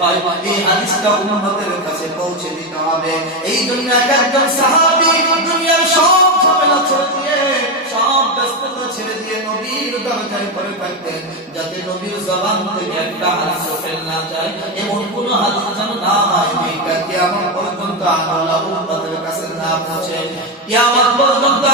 হয় এই হাদিসটা উম্মতের কাছে পৌঁছে দিতে হবে। এই একজন দুনিয়ার সব ঝামেলা ছেড়ে দিয়ে নবীর দরজায় থাকতেন। যাতে নবীর জবান থেকে একটা হাদিস ফেল না যায়, এমন কোন হাদিস যেন না হয়। কাছে না পৌঁছে। পর্যন্ত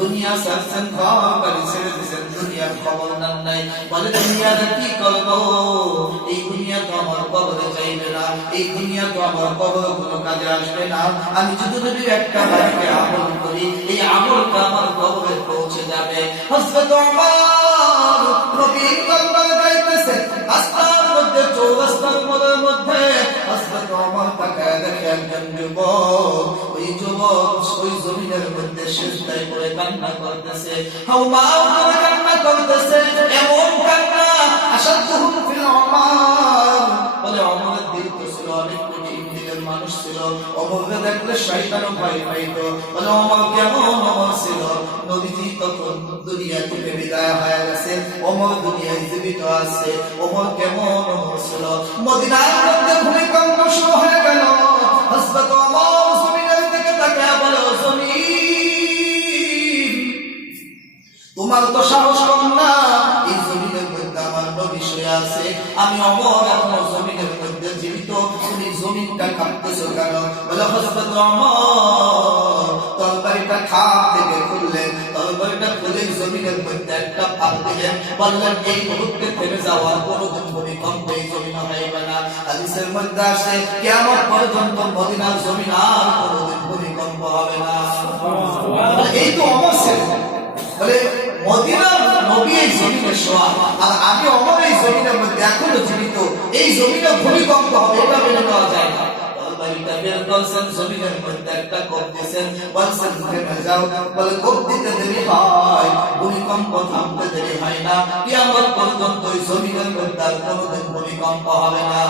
দুনিয়া সারছেন ঘর ছেড়ে দিয়েছেন দুনিয়ার খবর নেন নাই। বলে দুনিয়াতে কি করব? এই দুনিয়া তো আমার কবরে যাইবে না, এই দুনিয়া তো আমার কবর কোনো কাজে আসবে না। আমি যদি নবীর একটা বাড়িতে আমল করি, এই আমলটা আমার কবরে পৌঁছে যাবে। হযরত ওমর যাইতেছে, রাস্তার মধ্যে দেখে একজন যুবক, ওই যুবক ওই জমিনের মধ্যে শেষদায় করে কান্না করতেছে। কান্না করতেছে। এমন কান্না ফিল বলে তো ছিল অনেক কঠিন, দিলের মানুষ ছিল। অমরকে দেখলে ভয় পাইত। বলে কেমন অমর ছিল? তখন দুনিয়া থেকে বিদায় হয়ে গেছে। অমর দুনিয়ায় জীবিত আছে। অমর কেমন অমর ছিল? মদিনার মধ্যে ভূমিকম্প শুরু হয়ে গেল। হযরত তোমার তো সাহস কম না। এই জমিনের মধ্যে আমার নবী আছে। আমি অমর, এখনও জমিনের মধ্যে জীবিত। তুমি জমিনটা কাঁপতেছো কেন? বলে, হযরত অমর, তরবারিটা খাপ থেকে খুললেন। তরবারিটা খুলে জমিনের মধ্যে একটা ফাঁক দিলেন। বললেন, এই মুহূর্তে থেমে যাওয়ার কোনোদিন ভূমিকম্প এই জমিন হইবে হাদিসের মধ্যে আসে, কিয়ামত পর্যন্ত মদিনার জমিন আর কোনোদিন ভূমিকম্প হবে না। এই তো অমর বলে ভূমিকম্প হবে এটা হয়। থামতে দেরি হয় না। কিয়ামত পর্যন্ত এই জমিনের মধ্যে কোনোদিন ভূমিকম্প হবে না।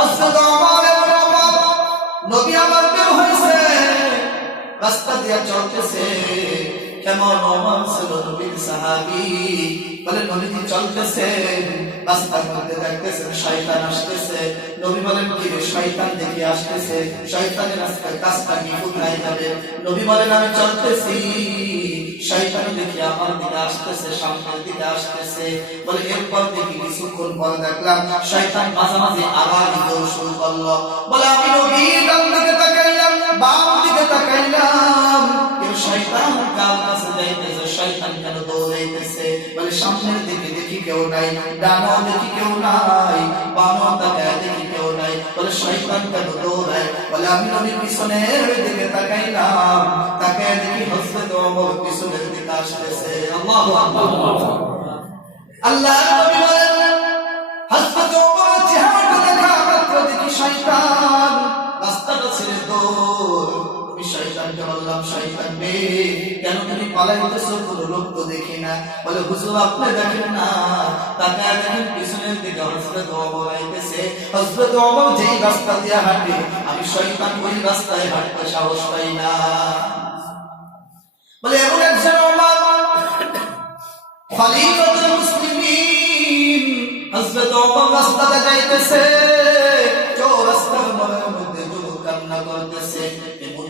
হযরত ওমর নবী আমার বের হয়েছে। রাস্তা দিয়া চলতেছে। কেমন নবীর আসতেছে। নবী বলেন আমি চলতেছি। শয়তান দেখি আমার দিকে আসতেছে, সামনের দিকে আসতেছে। বলে, এরপর দেখি কিছুক্ষণ পরে দেখলাম, শয়তান মাঝামাঝি আবার দৌড় শুরু করল। বলে, আমি নবী ডান দিকে তাকাইলাম, বাম দিকে তাকাইলাম। শয়তান কার কাছে যাইতেছে? শয়তান কেন দৌড়াইতেছে? বলে সামনের দিকে দেখি কেউ নাই ডানও দেখি কেউ নাই বামও তাকায় দেখি কেউ নাই। বলে শয়তান কেন দৌড়ায়? বলে আমি নবীর পিছনের দিকে তাকাইলাম। তাকায় দেখি হযরত ওমর পিছনের দিকে আসতেছে। আল্লাহু আকবার। আল্লাহ নবী কেন তুমি পালাইতেছো কোনো লোক তো দেখি না? বলে, হুজুর, আপনি দেখেন না। তাকায় দেখেন, পিছনের দিকে হযরত ওমর আইতেছে। হযরত ওমর যেই রাস্তা দিয়ে হাঁটে, আমি শয়তান ওই রাস্তায় হাঁটতে সাহস পাই না। বলে, এমন একজন ওমর খলিফাতুল মুসলিমিন হযরত ওমর রাস্তাতে যাইতেছে। চৌরাস্তার মধ্যে যুবক কান্না করতেছে।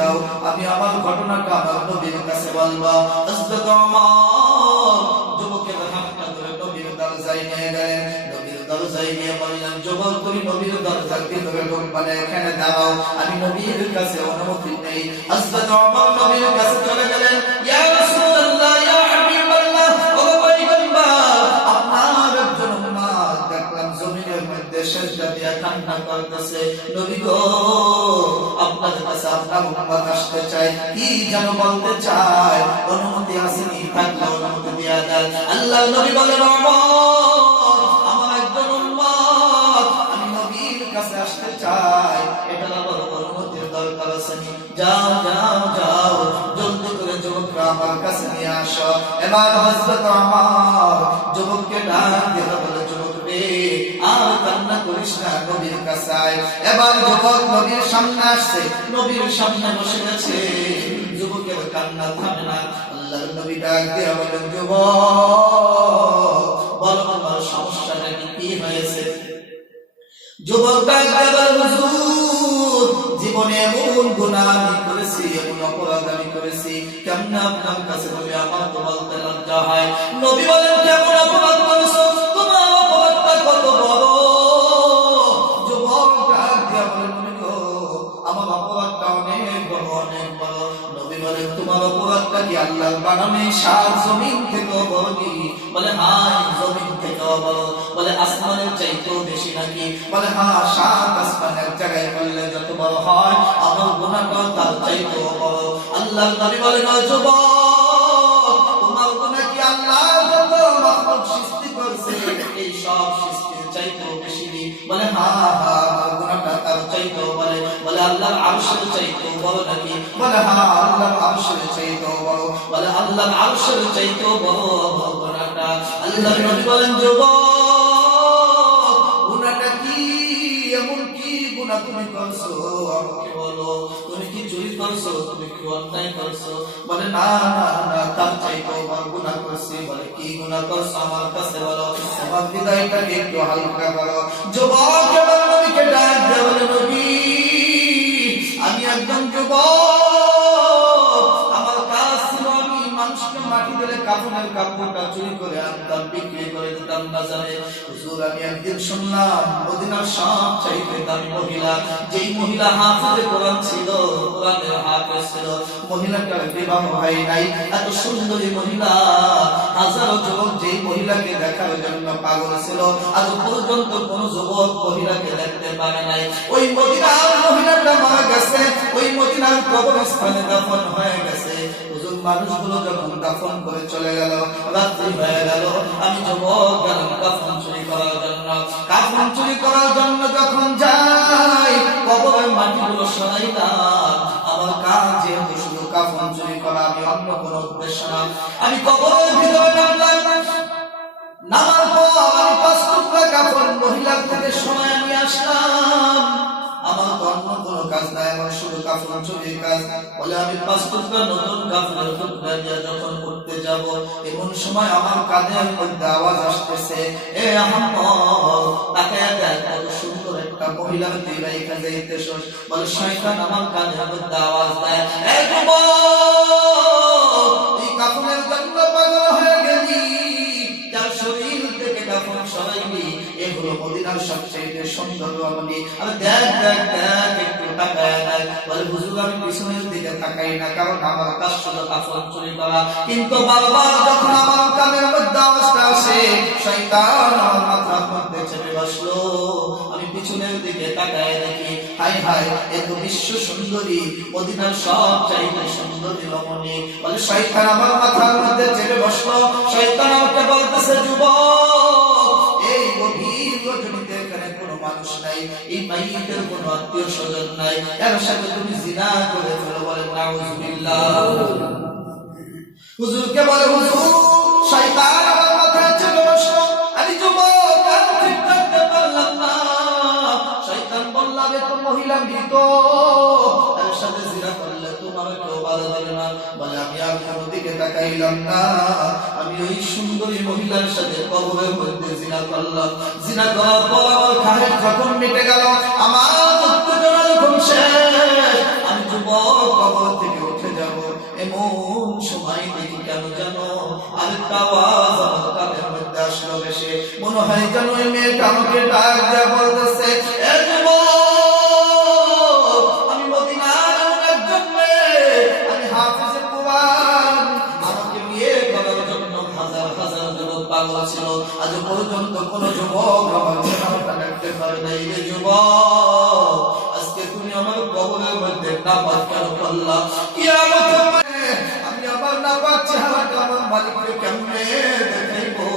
যাও আমি আমার ঘটনাটা আমার নবীর কাছে বলব। হযরত আমার। যুবকের হাতটা ধরে দরজায় নিয়ে গেলেন। নবীর দরজায় নিয়ে বললাম যুবক, তুমি নবীর দরজার ভিতরে মানে এখানে দাঁড়াও। আমি নবীর কাছে অনুমতি নেই। হযরত আমার নবীর কাছে চলে গেলেন, ইয়া দিয়া আমার কাছে চাই। এটা দরকার? যাও করে কাছে নিয়ে আসো। এবার যুবককে ডাক আর তোমার জীবনে এমন গুনাহ আমি করেছি, এমন অপরাধ আমি করেছি। কেমন আপনার কাছে আমার তো বলতে লজ্জা হয়? নবী বলেন, কেমন অপরাধ বানামে সাত জমিন থেকে কি বলে হাই জমিন থেকে বড় বলে, আসমানের চাইতেও বেশি নাকি? বলে হ্যাঁ সাত আসমানের জায়গায় করলে যত বড় হয় আমার গুণাটা তার চাইতেও বড় আল্লাহ নবী বলেন, ও যুবক, তোমার গুণা কি আল্লাহ যত মাখলুক সৃষ্টি করছে, এই সব সৃষ্টির চাইতেও বেশি নি? বলে হ্যাঁ হ্যাঁ আল্লাহর আরশের চাইতেও বড় নাকি? আল্লাহর আরশের চাইতেও বড় বলে আল্লাহর আরশের চাইতেও বড় আমার গুণাটা আল্লাহ নবী বলেন কি? এমন কি গুণা তুমি করছ? আমাকে বলো, তুমি কি চুরি করছ? তুমি কি অন্যায় করছ? বলে, না না না, তার করছি। বলে, কি গুণা করছ আমার কাছে বলো? আমার একটু হালকা করো। যুবক কাপড়টা চুরি করে আনতাম বিক্রি করে দিতাম বাজারে। হুজুর, আমি একদিন শুনলাম, মদিনার চাইতে দামি মহিলা, যেই মহিলা হাফেজে কোরআন ছিল, কোরআনের হাফেজ ছিল, মহিলাটার বিবাহ হয় নাই। এত সুন্দরী মহিলা, হাজারো যুবক যেই মহিলাকে দেখার জন্য পাগল ছিল, আজ পর্যন্ত কোন যুবক মহিলাকে দেখতে পারে নাই। ওই মদিনার মহিলাটা মারা গেছে, ওই মদিনার কবরস্থানে হয়ে গেছে। মানুষগুলো যখন দাফন করে চলে গেল, রাত্রি হয়ে গেল, আমি যুবক গেলাম কাফন চুরি করার জন্য। কাফন চুরি করার জন্য যখন যাই, কবরের মাটিগুলো না আমার কাজ যেহেতু শুধু কাফন চুরি করা, আমি অন্য কোনো উদ্দেশ্য না। আমি কবরের নাই, আমার শুধু কাপড় চুরির কাজ। বলে, আমি টুকরা নতুন কাপড়ের টুকরা দিয়ে যখন করতে যাব, এমন সময় আমার কানের মধ্যে আওয়াজ আসতেছে, এ আহম্মদ, তাকে কত সুন্দর একটা মহিলা তুই রাইখা যাইতেছস? বলে, শয়তান আমার কানের মধ্যে আওয়াজ দেয়, এ কাফন সবচেয়ে সুন্দর দেখ দেখ দেখ তাকায় নাই। বলে, হুজুর, আমি পিছনের দিকে তাকাই না, কারণ আমার কাজ শুধু কাফন চুরি করা। কিন্তু বারবার যখন আমার কানের মধ্যে আওয়াজটা আসে, শয়তান আমার মাথার মধ্যে চেপে বসল। আমি পিছনের দিকে তাকায় দেখি হাই হাই এ তো বিশ্ব সুন্দরী, মদিনার সব চাইতে সুন্দরী রমণী। বলে, শয়তান আমার মাথার মধ্যে চেপে বসল। শয়তান আমাকে বলতেছে, যুবক, এই গভীর নাই, এই মাইয়ের কোনো আত্মীয় স্বজন নাই। এর সাথে তুমি জিনা করে ফেলো বলে নাউজুবিল্লাহ। হুজুরকে বলে, হুজুর, শয়তান আমার মাথায় চেপে বসল আমি যুবক, আর ঠিক থাকতে পারলাম না। শয়তান বললাম এ তো মহিলা মৃত। এর সাথে জিনা করলে তোমার কেউ ভালো দেবে না। বলে, আমি আর কোনো তাকাইলাম না। ওই সুন্দরী মহিলার সাথে কবরের মধ্যে জিনা করলাম। জিনা করার পর আমার খাহের যখন মিটে গেল। আমার কবর মনে হয় যেন ওই মেয়েটা আমাকে ডাক দেয়া বলতেছে। কোন যুবক চেহারাটা দেখতে পারে নাই রে যুবক, আজকে তুমি আমার কবরের মধ্যে কেন করলা। কিয়ামতের মাঠে আমি আমার নাপাক চেহারাটা আমার মালিককে কেমনে দেখাইবো?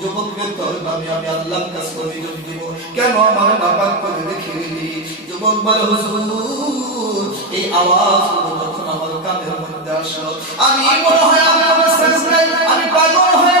যুবককে তোর নামে আমি আল্লাহর কাছে অভিযোগ দিব। কেন আমার নাপাক করে রেখে দিলি যুবক বলে, হুজুর, এই আওয়াজ যখন আমার কানের মধ্যে আসলো, আমি মনে হয় আমি পাগল হয়ে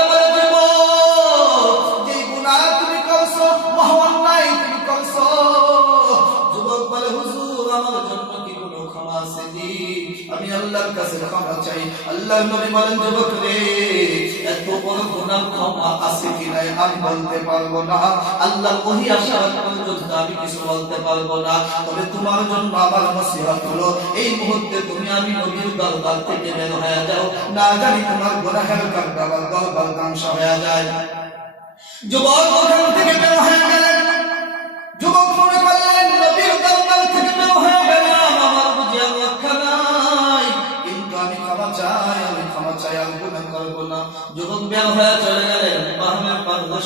আমি আল্লাহর কাছে ক্ষমা চাই। আল্লাহ নবী বলেন যুবক রে এত বড় গুনাহ ক্ষমা আছে কি নাই? আমি বলতে পারব না। আল্লাহ ওহি আশা পর্যন্ত আমি কিছু বলতে পারব না। তবে তোমার জন্য আমার নসিহত হলো, এই মুহূর্তে তুমি আমি নবীর দরবার থেকে বের হয়ে যাও। না জানি তোমার গুনাহের কারবার দরবার ধ্বংস হয়ে যায়। যুবক ওখান থেকে বের হয়ে গেলেন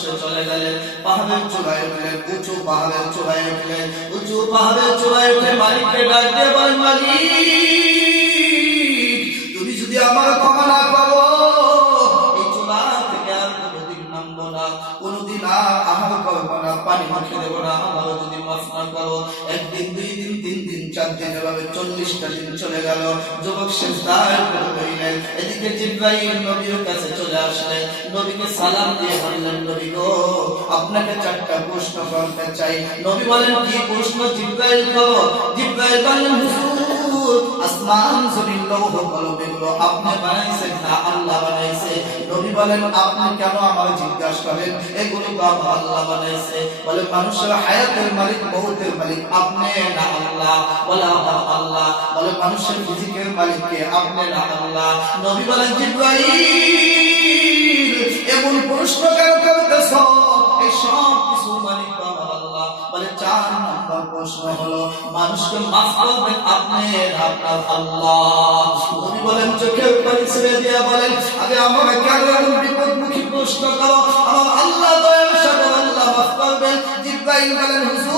পাদদেশে চলে গেলেন পাহাড়ের চূড়ায় উঠলেন উঁচু পাহাড়ের চূড়ায় উঠলেন উঁচু পাহাড়ের চূড়ায় উঠে মালিককে ডাক দিয়ে বলেন মালিক, তুমি যদি আমার ক্ষমা দেবো না যদি মাফ না করো। একদিন, দুই দিন, তিন দিন, চার দিন, এভাবে চল্লিশটা দিন চলে গেল। যুবক শেষ এদিকে নবীর কাছে চলে নবীকে সালাম দিয়ে বললেন, নবী গো, আপনাকে চারটা প্রশ্ন করতে চাই। নবী বলেন, কি প্রশ্ন? জিব্রাইল করো জিব্রাইল বললেন, হুজুর আসমান জমিন লৌহ কলম এগুলো আপনি বানাইছেন না, আল্লাহ বানাইছে। নবী বলেন, আপনি কেন আমার জিজ্ঞাসা করেন? এগুলো আমার আল্লাহ বানাইছে। বলে, মানুষের হায়াতের মালিক বহুতের মালিক, আপনি না আল্লাহ। বলে আল্লাহ। বলে, মানুষের ফিজিকের মালিক কে? আপনি না আল্লাহ। নবী বলেন, জিব্রাইল, এমন প্রশ্ন কেন করতেছ? এই সব কিছু মালিক তো আমার আল্লাহ বলে, চার নম্বর প্রশ্ন হলো, মানুষকে মাফ করবেন আপনি, আপনার আল্লাহ। উনি বলেন চোখের পানি ছেড়ে দিয়া বলেন, আগে আমাকে কেন এমন বিপদমুখী প্রশ্ন করো? আল্লাহ দয়ার সাথে আল্লাহ মাফ করবেন। জিব্রাহিম বলেন, হুজুর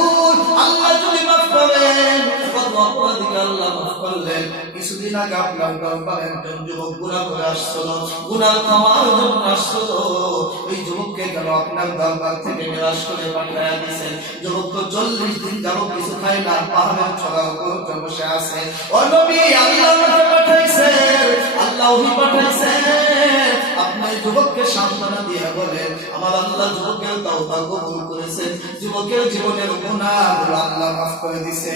আগে আপনার দরবারে একজন যুবক গুণা করে আসছিল গুণা ক্ষমার জন্য আসছিল ওই যুবককে কেন আপনার দরবার থেকে নিরাশ করে পাঠায় দিয়েছেন। যুবক তো চল্লিশ দিন যাব কিছু খাই না পাহাড়ের ছড়ার উপর বসে আছে। ও নবী, আল্লাহ আমাকে পাঠাইছে। আল্লাহ ওহি পাঠাইছে। যুবককে সান্ত্বনা দিয়ে বলেন আমার আল্লাহ যুবকের তওবা কবুল করেছেন। যুবকের জীবনের গুনাহগুলো আল্লাহ মাফ করে দিছে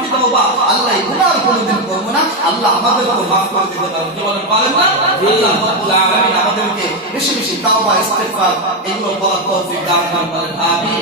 তওবা আল্লাহ গুনাহ কোনোদিন করব না। আল্লাহ আমাদেরকে মাফ করে দিতে পারেন কি বলেন পারেন না? আল্লাহ রাব্বুল আলামিন আমাদেরকে বেশি বেশি তাওবা ইস্তেগফার এগুলো বলা তৌফিক দান করেন আমিন।